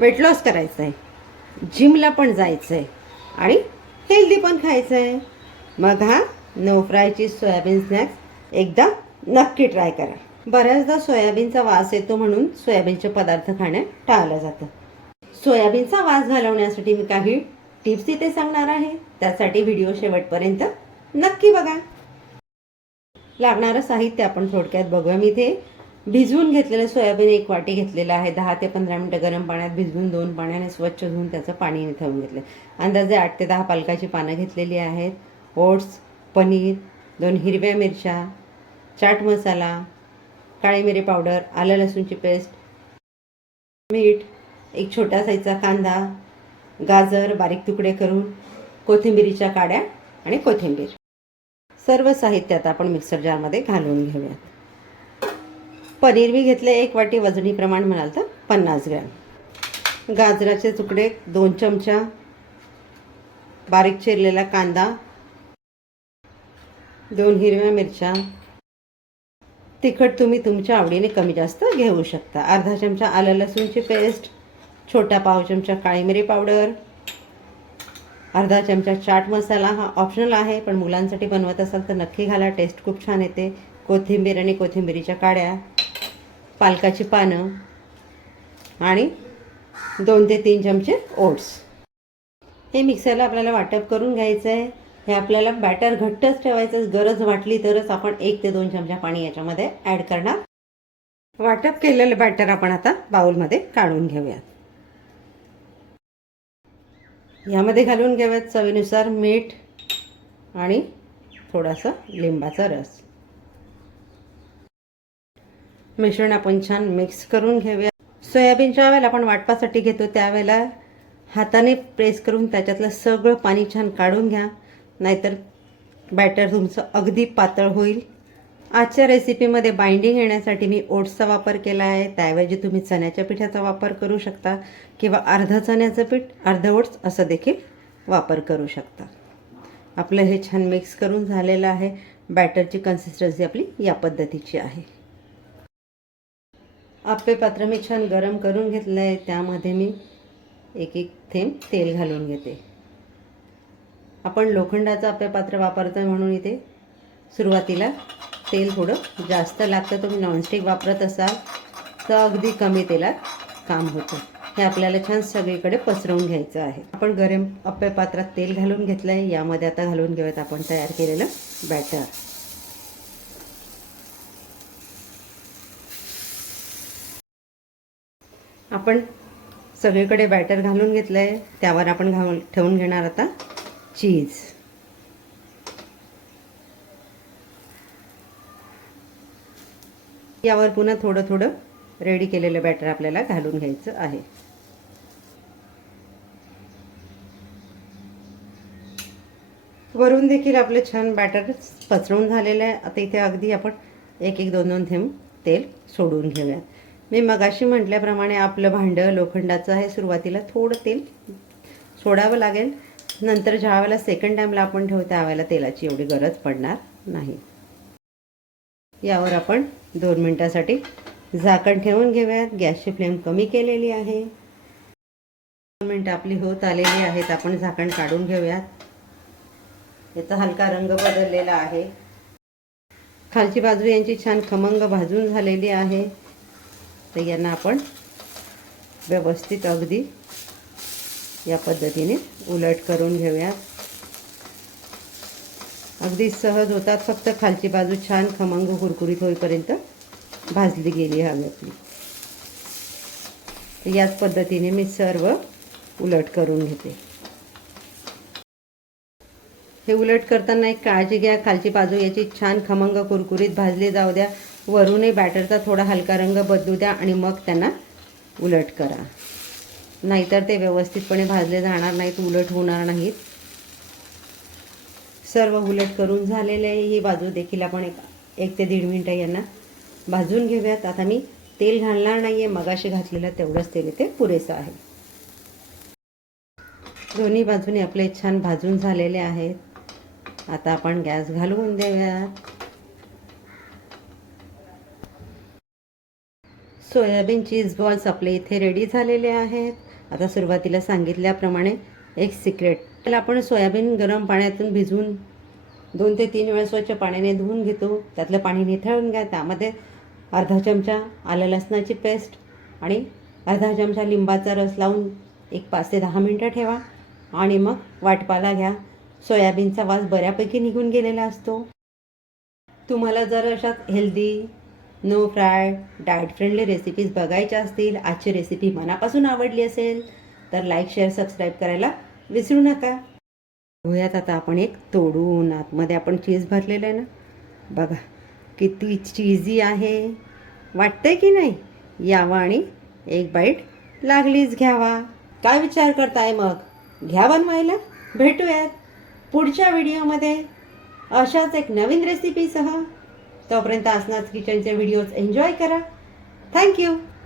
Weight loss करायचं आहे, जिमला पण जायचं आहे आणि हेल्दी पण खायचं आहे, मग हा नो फ्रायची सोयाबीन स्नॅक्स एकदा नक्की ट्राय करा. बऱ्याचदा सोयाबीनचा वास येतो म्हणून सोयाबीनचे पदार्थ खाणं टाळलं जातं. सोयाबीनचा वास घालवण्यासाठी मी काही टिप्स इथे सांगणार आहे. त्यासाठी व्हिडिओ शेवटपर्यंत नक्की बघा. लागणारं साहित्य आपण थोडक्यात बघूया. मी इथे भिजवून घेतलेलं सोयाबीन 1 वाटी घेतलेलं आहे. 10 ते 15 मिनटं गरम पाण्यात भिजवून 2 पाण्याने स्वच्छ धुवून त्याचं पाणी निथळून घेतलं. अंदाजे 8 ते 10 पालकाची पानं घेतलेली आहेत. ओट्स, पनीर, 2 हिरव्या मिरच्या, चाट मसाला, काळी मिरी पावडर, आलं लसूणची पेस्ट, मीठ, एक छोटा साईजचा कांदा, गाजर बारीक तुकडे करून, कोथिंबिरीच्या काड्या आणि कोथिंबीर. सर्व साहित्य आता आपण मिक्सर जारमध्ये घालून घेऊया. पनीर मी घेतले 1 वाटी, वजनी प्रमाण म्हणाल तर 50 ग्रॅम. गाजराचे तुकडे 2 चमचा, बारीक चिरलेला कांदा, 2 हिरव्या मिरच्या, तिखट तुम्ही तुमच्या आवडीने कमी जास्त घेऊ शकता. अर्धा चमचा आलं लसूणची पेस्ट, छोटा पाव चमचा काळी मिरी पावडर, अर्धा चमचा चाट मसाला. हा ऑप्शनल आहे, पण मुलांसाठी बनवत असाल तर नक्की घाला, टेस्ट खूप छान येते. कोथिंबीर आणि कोथिंबीरीच्या काड्या, पालकाची पानं आणि 2 ते 3 चमचे ओट्स. हे मिक्सरला आपल्याला वाटप करून घ्यायचं आहे. हे आपल्याला बॅटर घट्टच ठेवायचं, गरज वाटली तरच आपण 1 ते 2 चमचा पाणी याच्यामध्ये ॲड करणार. वाटप केलेलं बॅटर आपण आता बाउलमध्ये काढून घेऊयात. यामध्ये घालून घेऊयात चवीनुसार मीठ आणि थोडासा लिंबाचा रस. मिश्रण आपण छान मिक्स करून घेऊया. सोयाबीन ज्या वेळेला आपण वाटपासाठी घेतो त्यावेळेला हाताने प्रेस करून त्याच्यातलं सगळं पाणी छान काढून घ्या, नाहीतर बॅटर तुमचं अगदी पातळ होईल. आजच्या रेसिपीमध्ये बाइंडिंग येण्यासाठी मी ओट्सचा वापर केला आहे. त्याऐवजी तुम्ही चण्याच्या पिठाचा वापर करू शकता किंवा अर्ध चण्याचं पीठ अर्ध ओट्स असं देखील वापर करू शकता. आपलं हे छान मिक्स करून झालेलं आहे. बॅटरची कन्सिस्टन्सी आपली या पद्धतीची आहे. आप्पे पात्र मी छान गरम करून घेतलं आहे. त्यामध्ये मी एक थेंब तेल घालून घेते. आपण लोखंडाचं आप्पे पात्र वापरतो म्हणून इथे सुरुवातीला तेल थोडं जास्त लागतं. तुम्ही नॉनस्टिक वापरत असाल तर अगदी कमी तेलात काम होतं. हे आपल्याला छान सगळीकडे पसरवून घ्यायचं आहे. आपण गरम आप्पे पात्रात तेल घालून घेतलं आहे. यामध्ये आता घालून घेऊयात आपण तयार केलेलं बॅटर. आपण सगळीकडे बॅटर घालून घेतलं आहे. त्यावर आपण ठेवून घेणार आता चीज. यावर पुन्हा थोडं थोडं रेडी केलेलं बॅटर आपल्याला घालून घ्यायचं आहे. वरून देखील आपलं छान बॅटर पसरवून झालेलं आहे. आता इथे अगदी आपण 1-2 थेंब तेल सोडून घेऊयात. मी मगाशी म्हटल्याप्रमाणे आपलं भांडं लोखंडाचं आहे. सुरुवातीला थोडं तेल सोडावं लागेल, नंतर ज्या वेळेला सेकंड टाईमला आपण ठेवू त्यावेळेला तेलाची एवढी गरज पडणार नाही. यावर आपण 2 मिनिटासाठी झाकण ठेवून घेऊयात. गॅसची फ्लेम कमी केलेली आहे. 2 मिनिटं आपली होत आलेली आहेत. आपण झाकण काढून घेऊयात. याचा हलका रंग बदललेला आहे. खालची बाजू यांची छान खमंग भाजून झालेली आहे. तर यांना आपण व्यवस्थित अगदी या पद्धतीने उलट करून घेऊयात. अगदी सहज होतात, फक्त खालची बाजू छान खमंग कुरकुरीत होईपर्यंत भाजली गेली हवी आपली. याच पद्धतीने मी सर्व उलट करून घेते. हे उलट करताना एक काळजी घ्या, खालची बाजू याची छान खमंग कुरकुरीत भाजली जाऊ द्या. वरूनही बॅटरचा थोडा हलका रंग बदलू द्या आणि मग त्यांना उलट करा, नाहीतर ते व्यवस्थितपणे भाजले जाणार नाहीत, उलट होणार नाहीत. सर्व उलट करून झालेले आहे. ही बाजू देखील आपण 1 ते 1.5 मिनिटं यांना भाजून घेऊयात. आता मी तेल घालणार नाही आहे, मगाशी घातलेलं तेवढंच तेल इथे पुरेसं आहे. दोन्ही बाजूने आपले छान भाजून झालेले आहेत. आता आपण गॅस घालवून देऊयात. सोयाबीन चीज बॉल्स आपले इथे रेडी झालेले आहेत. आता सुरुवातीला सांगितल्याप्रमाणे एक सिक्रेट, त्याला आपण सोयाबीन गरम पाण्यातून भिजवून 2 ते 3 वेळा स्वच्छ पाण्याने धुवून घेतो. त्यातलं पाणी निथळून घ्या. त्यामध्ये अर्धा चमचा आलं लसणाची पेस्ट आणि अर्धा चमचा लिंबाचा रस लावून एक 5 ते 10 मिनटं ठेवा आणि मग वाटपाला घ्या. सोयाबीनचा वास बऱ्यापैकी निघून गेलेला असतो. तुम्हाला जर अशा healthy, no fry, diet friendly recipes बघायच्या असतील, आजची रेसिपी मनापासून आवडली असेल तर लाईक, शेअर, सबस्क्राईब करायला विसरू नका. बघूयात आता आपण एक तोडून. आतमध्ये आपण चीज भरलेलं आहे ना, बघा किती चीजी आहे, वाटतंय की नाही? यावं आणि एक बाईट लागलीच घ्यावा. काय विचार करताय मग? घ्या बनवायला. भेटूयात पुढच्या व्हिडिओमध्ये अशाच एक नवीन रेसिपीसह. तोपर्यंत आसनाज किचनचे व्हिडिओज एन्जॉय करा. थँक्यू.